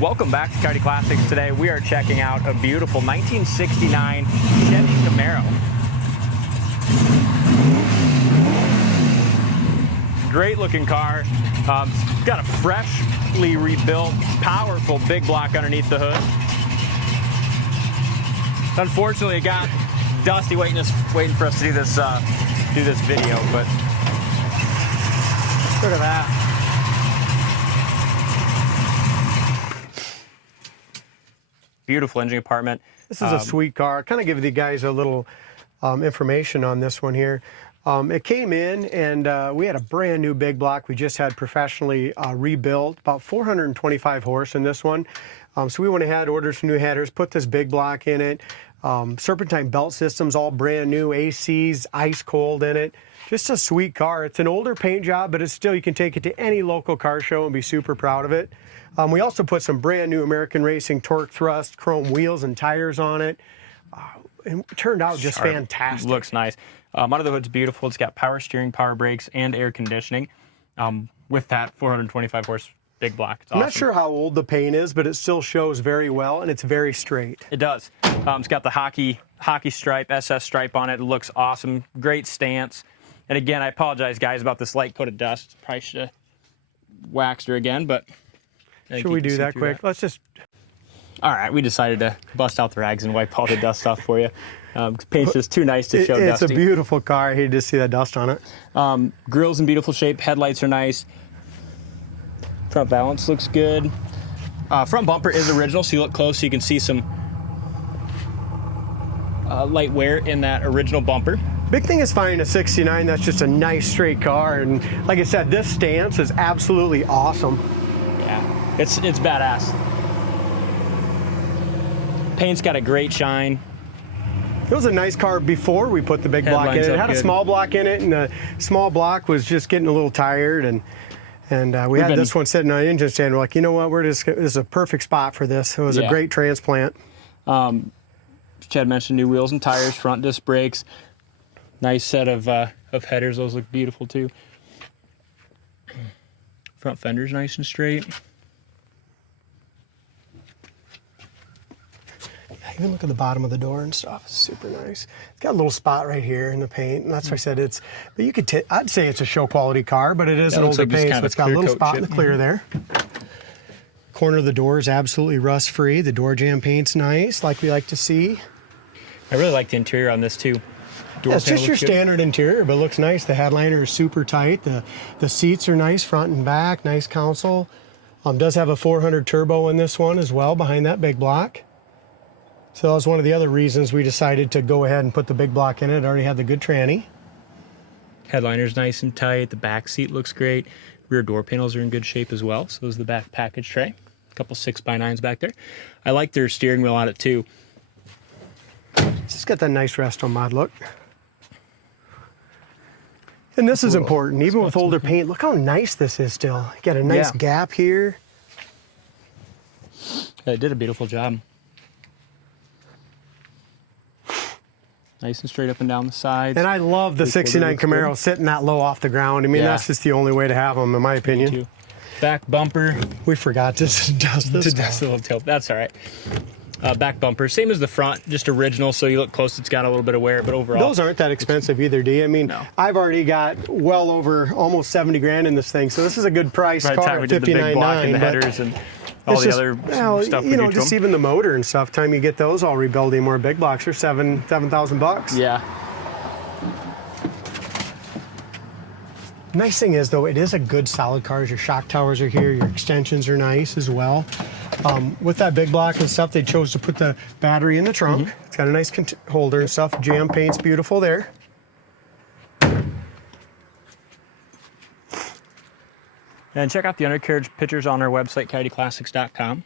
Welcome back to Coyote Classics. Today we are checking out a beautiful 1969 Chevy Camaro. Great looking car. It's got a freshly rebuilt, powerful big block underneath the hood. Unfortunately, it got dusty waiting for us to do this video, but look at that. Beautiful engine compartment. This is a sweet car. Kind of give you guys a little information on this one here. It came in and we had a brand new big block. We just had professionally rebuilt, about 425 horse in this one. So we went ahead, ordered some new headers, put this big block in it. Serpantine belt systems, all brand new, ACs, ice cold in it. Just a sweet car. It's an older paint job, but it's still, you can take it to any local car show and be super proud of it. We also put some brand new American Racing torque thrust, chrome wheels and tires on it. And it turned out just fantastic. Looks nice. Under the hood's beautiful. It's got power steering, power brakes, and air conditioning. With that 425 horse big block. It's awesome. I'm not sure how old the paint is, but it still shows very well, and it's very straight. It does. It's got the hockey stripe, SS stripe on it. It looks awesome. Great stance. And again, I apologize, guys, about this light coat of dust. Probably should have waxed her again, but... Should we do that quick? Let's just... All right, we decided to bust out the rags and wipe all the dust off for you. Paint's just too nice to show It's dusty. a beautiful car. I hate to see that dust on it. Grill's in beautiful shape. Headlights are nice. Front balance looks good. Front bumper is original, so you look close so you can see some light wear in that original bumper. Big thing is finding a 69 that's just a nice straight car, and like I said, this stance is absolutely awesome. Yeah, it's badass. Paint's got a great shine. It was a nice car before we put the big block in it. It had a small block in it, and the small block was just getting a little tired, and we had this one sitting on the engine stand. We're like, you know what, this is a perfect spot for this. It was a great transplant. Chad mentioned new wheels and tires, front disc brakes. Nice set of headers. Those look beautiful too. Front fender's nice and straight. Even look at the bottom of the door and stuff. It's super nice. It's got a little spot right here in the paint, and that's why I said it's. But you could, I'd say it's a show quality car, but it is an older paint, so it's got a little spot in the clear there. Corner of the door is absolutely rust free. The door jamb paint's nice, like we like to see. I really like the interior on this too. Yeah, it's just your standard interior, but it looks nice. The headliner is super tight. The seats are nice, front and back. Nice console. Does have a 400 turbo in this one as well, behind that big block. So that was one of the other reasons we decided to go ahead and put the big block in it. It already had the good tranny. Headliner's nice and tight. The back seat looks great. Rear door panels are in good shape as well. So is the back package tray. A couple 6x9s back there. I like their steering wheel on it too. It's just got that nice Resto mod look. And this is important, even with older paint. Look how nice this is still. You got a nice gap here. They did a beautiful job. Nice and straight up and down the sides. And I love the 69 Camaro sitting that low off the ground. I mean, that's just the only way to have them, in my opinion. Back bumper. We forgot to dust this. To dust the little tail. That's all right. Back bumper, same as the front, just original, so you look close, it's got a little bit of wear, but overall... Those aren't that expensive either, D. I mean, I've already got well over almost 70 grand in this thing, so this is a good price car at $59,900. The headers and all the other stuff. You know, just even the motor and stuff, time you get those all rebuilt anymore, big blocks are $7,000. Yeah. Nice thing is, though, it is a good solid car. Your shock towers are here, your extensions are nice as well. With that big block and stuff, they chose to put the battery in the trunk. It's got a nice holder and stuff. Jam paint's beautiful there. And check out the undercarriage pictures on our website, coyoteclassics.com.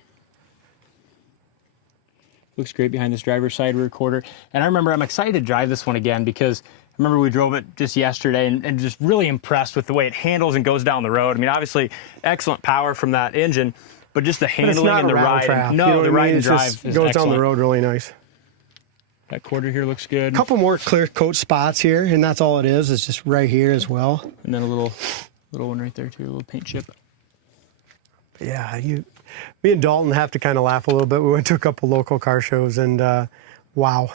Looks great behind this driver's side rear quarter. And I remember I'm excited to drive this one again because I remember we drove it just yesterday and just really impressed with the way it handles and goes down the road. I mean, obviously, excellent power from that engine, but just the handling and the ride. No, the ride and drive is goes down the road really nice. That quarter here looks good. A couple more clear coat spots here, and that's all it is. It's just right here as well. And then a little one right there too, a little paint chip. Yeah, Me and Dalton have to kind of laugh a little bit. We went to a couple local car shows, and wow.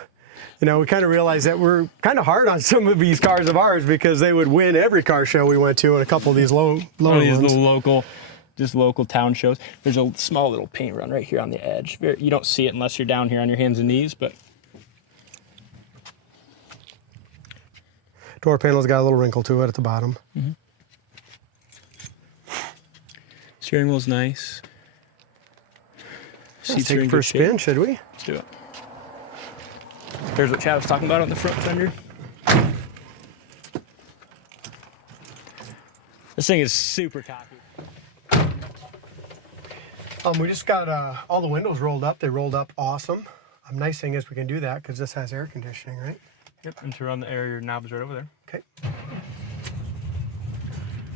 You know, we kind of realized that we're kind of hard on some of these cars of ours because they would win every car show we went to, and a couple of these low These ones. little local, just local town shows. There's a small little paint run right here on the edge. You don't see it unless you're down here on your hands and knees, but Door panel's got a little wrinkle to it at the bottom. mm-hmm. Steering wheel's nice. Let's take it for a spin, should we? Let's do it. There's what Chad was talking about on the front fender. This thing is super cocky. We just got all the windows rolled up. They rolled up awesome. Nice thing is we can do that because this has air conditioning, right? Yep, and to run the air, your knob's right over there. Okay.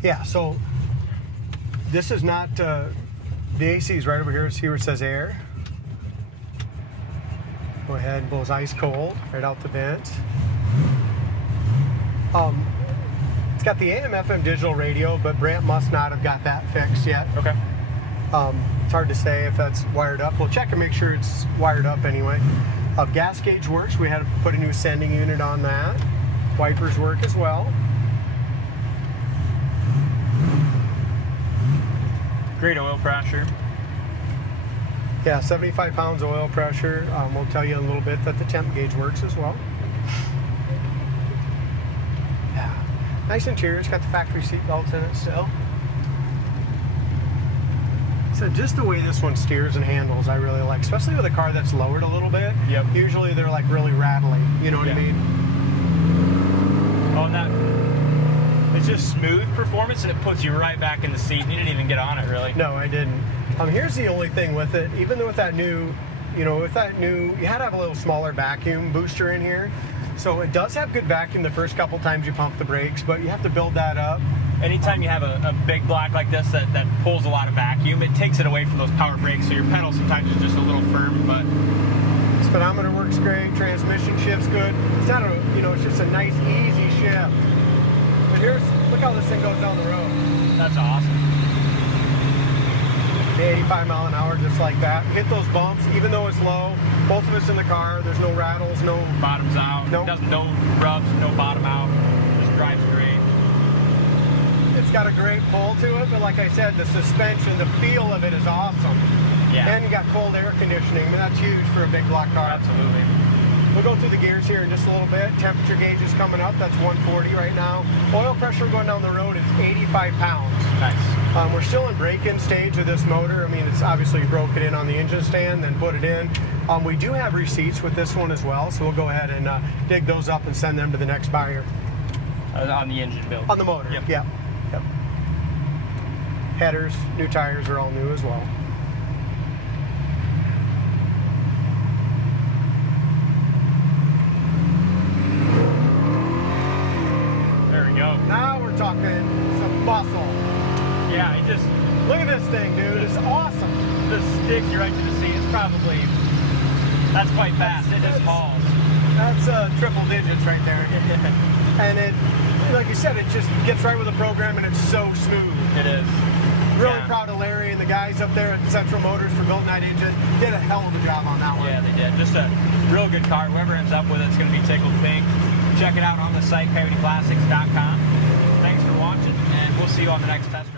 Yeah, so this is not, the AC is right over here. See where it says air? Go ahead and blows ice cold right out the vent. It's got the AM/FM digital radio, but Brant must not have got that fixed yet. Okay. It's hard to say if that's wired up. We'll check and make sure it's wired up anyway. Gas gauge works. We had to put a new sending unit on that. Wipers work as well. Great oil pressure. Yeah, 75 pounds oil pressure. We'll tell you in a little bit that the temp gauge works as well. Yeah. Nice interior. It's got the factory seat belts in it still. So just the way this one steers and handles, I really like, especially with a car that's lowered a little bit. Yep. Usually they're like really rattly. You know what I mean? Oh, and that, it's just smooth performance, and it puts you right back in the seat. You didn't even get on it, really. No, I didn't. Here's the only thing with it. Even though with that new, you had to have a little smaller vacuum booster in here. So it does have good vacuum the first couple times you pump the brakes, but you have to build that up. Anytime you have a big block like this that pulls a lot of vacuum, it takes it away from those power brakes, so your pedal sometimes is just a little firm, but... Speedometer works great, transmission shifts good. It's not a, it's just a nice, easy shift. But look how this thing goes down the road. That's awesome. 85 mile an hour, just like that. Hit those bumps, even though it's low. Both of us in the car, there's no rattles, no... Bottoms out. Nope. No rubs, no bottom out. Just drives great. It's got a great pull to it, but like I said, the suspension, the feel of it is awesome. Yeah. And you got cold air conditioning. I mean, that's huge for a big block car. Absolutely. We'll go through the gears here in just a little bit. Temperature gauge is coming up. That's 140 right now. Oil pressure going down the road is 85 pounds. Nice. We're still in break-in stage of this motor. I mean, it's obviously you broke it in on the engine stand, then put it in. We do have receipts with this one as well, so we'll go ahead and dig those up and send them to the next buyer. On the engine build. On the motor, Yep. Yeah. Yep. Headers, new tires are all new as well. There we go. Now we're talking some muscle. Yeah, it just... Look at this thing, dude. It's awesome. Just sticks you right to the seat. It's probably... That's quite fast. It just hauls. That's triple digits right there. And it, like you said, it just gets right with the program, and it's so smooth. It is. Really proud of Larry and the guys up there at Central Motors for building that engine. Did a hell of a job on that one. Yeah, they did. Just a real good car. Whoever ends up with it's going to be tickled pink. Check it out on the site, CoyoteClassics.com. Thanks for watching, and we'll see you on the next test drive.